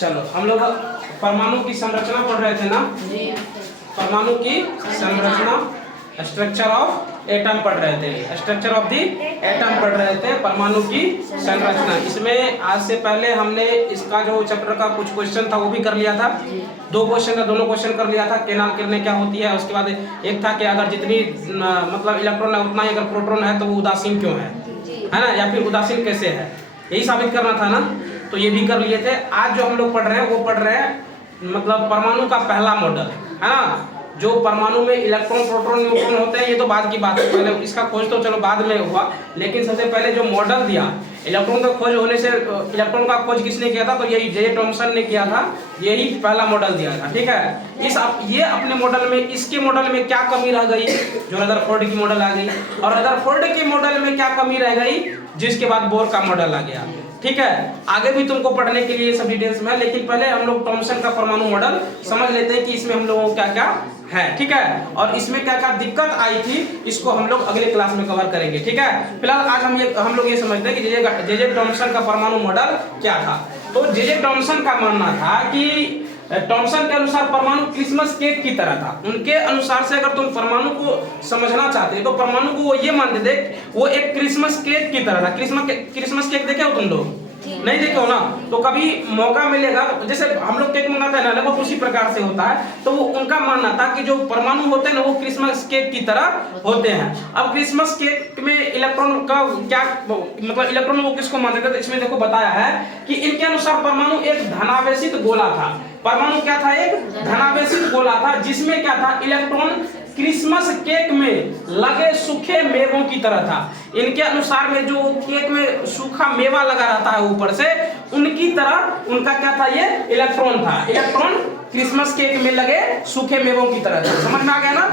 चलो हम लोग परमाणु की संरचना पढ़ रहे थे ना, परमाणु की संरचना, स्ट्रक्चर ऑफ एटम पढ़ रहे थे, स्ट्रक्चर ऑफ दी एटम पढ़ रहे थे, परमाणु की संरचना। इसमें आज से पहले हमने इसका जो चैप्टर का कुछ क्वेश्चन था वो भी कर लिया था, 2 क्वेश्चन था, दोनों क्वेश्चन कर लिया था। केनाल किरणें क्या होती है, उसके बाद एक था कि अगर जितनी मतलब इलेक्ट्रॉन है उतना ही अगर प्रोटॉन है तो वो उदासीन क्यों है ना, या फिर उदासीन कैसे है, यही साबित करना था ना, तो ये भी कर लिए थे। आज जो हम लोग पढ़ रहे हैं वो पढ़ रहे हैं मतलब परमाणु का पहला मॉडल, है ना, जो परमाणु में इलेक्ट्रॉन प्रोटॉन न्यूट्रॉन होते हैं, ये तो बाद की बात है, पहले इसका खोज तो चलो बाद में हुआ, लेकिन सबसे पहले जो मॉडल दिया इलेक्ट्रॉन का खोज होने से, इलेक्ट्रॉन का खोज किसने किया था, तो यही जे थॉमसन ने किया था, यही पहला मॉडल दिया था। ठीक है, ये अपने मॉडल में, इसके मॉडल में क्या कमी रह गई, जो रदरफोर्ड की मॉडल आ गई, और रदरफोर्ड के मॉडल में क्या कमी रह गई, जिसके बाद बोर का मॉडल आ गया। ठीक है, आगे भी तुमको पढ़ने के लिए सब डिटेल्स में, लेकिन पहले हम लोग थॉमसन का परमाणु मॉडल समझ लेते हैं कि इसमें हम लोगों को क्या क्या है। ठीक है, और इसमें क्या क्या दिक्कत आई थी इसको हम लोग अगले क्लास में कवर करेंगे। ठीक है, फिलहाल आज हम लोग ये समझते हैं कि जे थॉमसन का परमाणु मॉडल क्या था। तो जे थॉमसन का मानना था कि थॉमसन के अनुसार परमाणु क्रिसमस केक की तरह था। उनके अनुसार से अगर तुम परमाणु को समझना चाहते तो परमाणु को वो ये मानते थे वो एक क्रिसमस केक की तरह था। क्रिसमस केक देखे हो तुम लोग? नहीं देखे हो ना, तो कभी मौका मिलेगा, जैसे हम लोग केक मंगाते हैं ना, लगभग उसी प्रकार से होता है। तो वो उनका मानना था कि जो परमाणु होते हैं ना वो क्रिसमस केक की तरह होते हैं। अब क्रिसमस केक में इलेक्ट्रॉन का क्या मतलब, इलेक्ट्रॉन वो किसको मानते थे, तो इसमें देखो बताया है कि इनके अनुसार परमाणु एक धनावेशित गोला था। परमाणु क्या था? एक धनावेशित गोला था, जिसमें क्या था, इलेक्ट्रॉन क्रिसमस केक में लगे सूखे मेवों की तरह था। इनके अनुसार में जो केक में सूखा मेवा लगा रहता है ऊपर से, उनकी तरह उनका क्या था, ये इलेक्ट्रॉन था। इलेक्ट्रॉन क्रिसमस केक में लगे सूखे मेवों की तरह था। समझ में आ गया ना?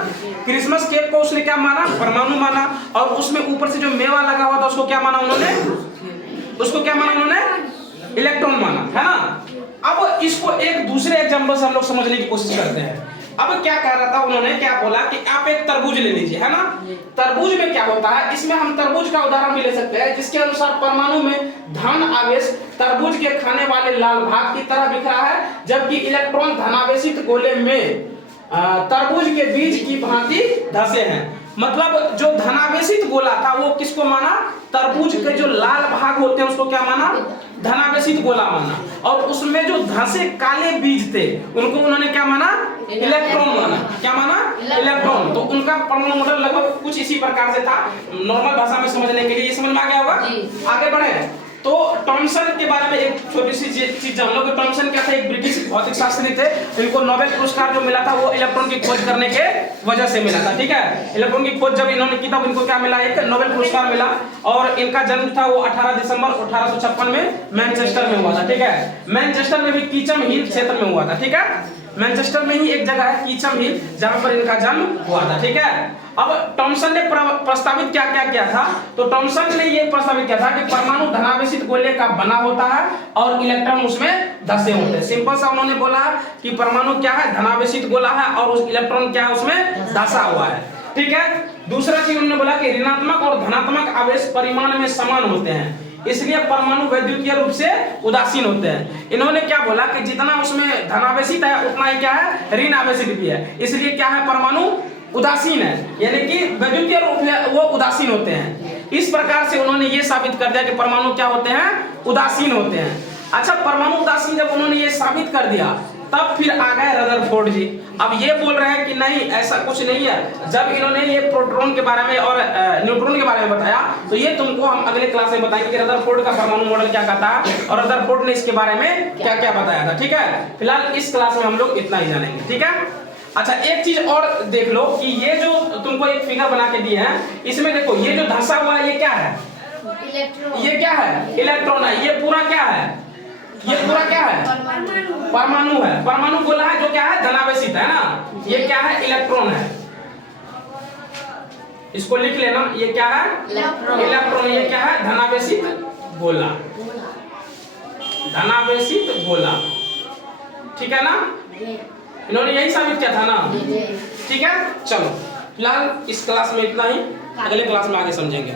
क्रिसमस केक को उसने क्या माना? परमाणु माना। और उसमें ऊपर से जो मेवा लगा हुआ था उसको क्या माना उन्होंने? उसको क्या माना उन्होंने? इलेक्ट्रॉन माना, है ना। अब इसको एक दूसरे एग्जांपल से हम लोग समझने की कोशिश करते हैं। अब क्या कह रहा था उन्होंने, क्या बोला कि आप एक तरबूज ले लीजिए, है ना। तरबूज में क्या होता है, इसमें हम तरबूज का उदाहरण भी ले सकते हैं, जिसके अनुसार परमाणु में धन आवेश तरबूज के खाने वाले लाल भाग की तरह बिखरा है, जबकि इलेक्ट्रॉन धनावेशित गोले में तरबूज के बीज की भांति धसे हैं। मतलब जो धनावेशित गोला था वो किसको माना? तरबूज के जो लाल भाग होते हैं उसको क्या माना? धनावेशित गोला माना। और उसमें जो धसे काले बीज थे उनको उन्होंने क्या माना? इलेक्ट्रॉन माना। क्या माना? इलेक्ट्रॉन। तो उनका परमाणु मॉडल लगभग कुछ इसी प्रकार से था। नॉर्मल भाषा में समझने के लिए ये समझ में आ गया होगा। आगे बढ़े तो थॉमसन के बारे में एक छोटी सी चीज जान लो कि थॉमसन क्या थे, एक ब्रिटिश भौतिक शास्त्री थे। इनको नोबेल पुरस्कार जो मिला था वो इलेक्ट्रॉन की खोज करने के वजह से मिला था। ठीक है, इलेक्ट्रॉन की खोज जब इन्होंने की तब इनको क्या मिला? एक नोबेल पुरस्कार मिला। और इनका जन्म था वो 18 दिसंबर 1856 में मैनचेस्टर में हुआ था। ठीक है, मैनचेस्टर में भी कीचम हिल क्षेत्र में हुआ था। ठीक है, मैनचेस्टर में ही एक जगह है कीचम हिल जहां पर इनका जन्म हुआ था। ठीक है, अब थॉमसन ने प्रस्तावित क्या क्या किया था, तो थॉमसन ने ये प्रस्तावित किया था कि परमाणु धनावेशित गोले का बना होता है और इलेक्ट्रॉन उसमें धसे होते हैं। सिंपल सा उन्होंने बोला कि परमाणु क्या है? धनावेशित गोला है और उस इलेक्ट्रॉन क्या है? उसमें धसा हुआ है। ठीक है, दूसरा चीज उन्होंने बोला कि ऋणात्मक और धनात्मक आवेश परिमाण में समान होते हैं, इसलिए परमाणु वैद्युतीय रूप से उदासीन होते हैं। इन्होंने क्या बोला कि जितना उसमें धनावेशित है उतना ही क्या है? ऋण आवेशित भी है, इसलिए क्या है? परमाणु उदासीन है, यानी कि वैद्युतीय रूप में वो उदासीन होते हैं। इस प्रकार से उन्होंने ये साबित कर दिया कि परमाणु क्या होते हैं? उदासीन होते हैं। अच्छा, परमाणु उदासीन जब उन्होंने ये साबित कर दिया तब फिर आ गए रदरफोर्ड जी। अब ये बोल रहे हैं कि नहीं ऐसा कुछ नहीं है। जब इन्होंने ये प्रोटॉन के बारे में और न्यूट्रॉन के बारे में बताया तो ये तुमको हम अगले क्लास में बताएंगे कि रदरफोर्ड का परमाणु मॉडल क्या कहता है और रदरफोर्ड ने इसके बारे में क्या क्या बताया था। ठीक है, फिलहाल इस क्लास में हम लोग इतना ही जानेंगे। ठीक है, अच्छा एक चीज और देख लो कि ये जो तुमको एक फिगर बना के दिए हैं, इसमें देखो ये जो धंसा हुआ है ये क्या है? इलेक्ट्रॉन। ये क्या है? इलेक्ट्रॉन है। ये पूरा क्या है? ये पूरा क्या है? परमाणु है। परमाणु गोला है जो क्या है? धनावेशित है ना। ये क्या है? इलेक्ट्रॉन है। इसको लिख लेना, ये क्या है? इलेक्ट्रॉन। ये क्या है? धनावेशित गोला। धनावेशित गोला। ठीक है ना, इन्होंने यही साबित किया था ना। ठीक है, चलो फिलहाल इस क्लास में इतना ही, अगले क्लास में आगे समझेंगे।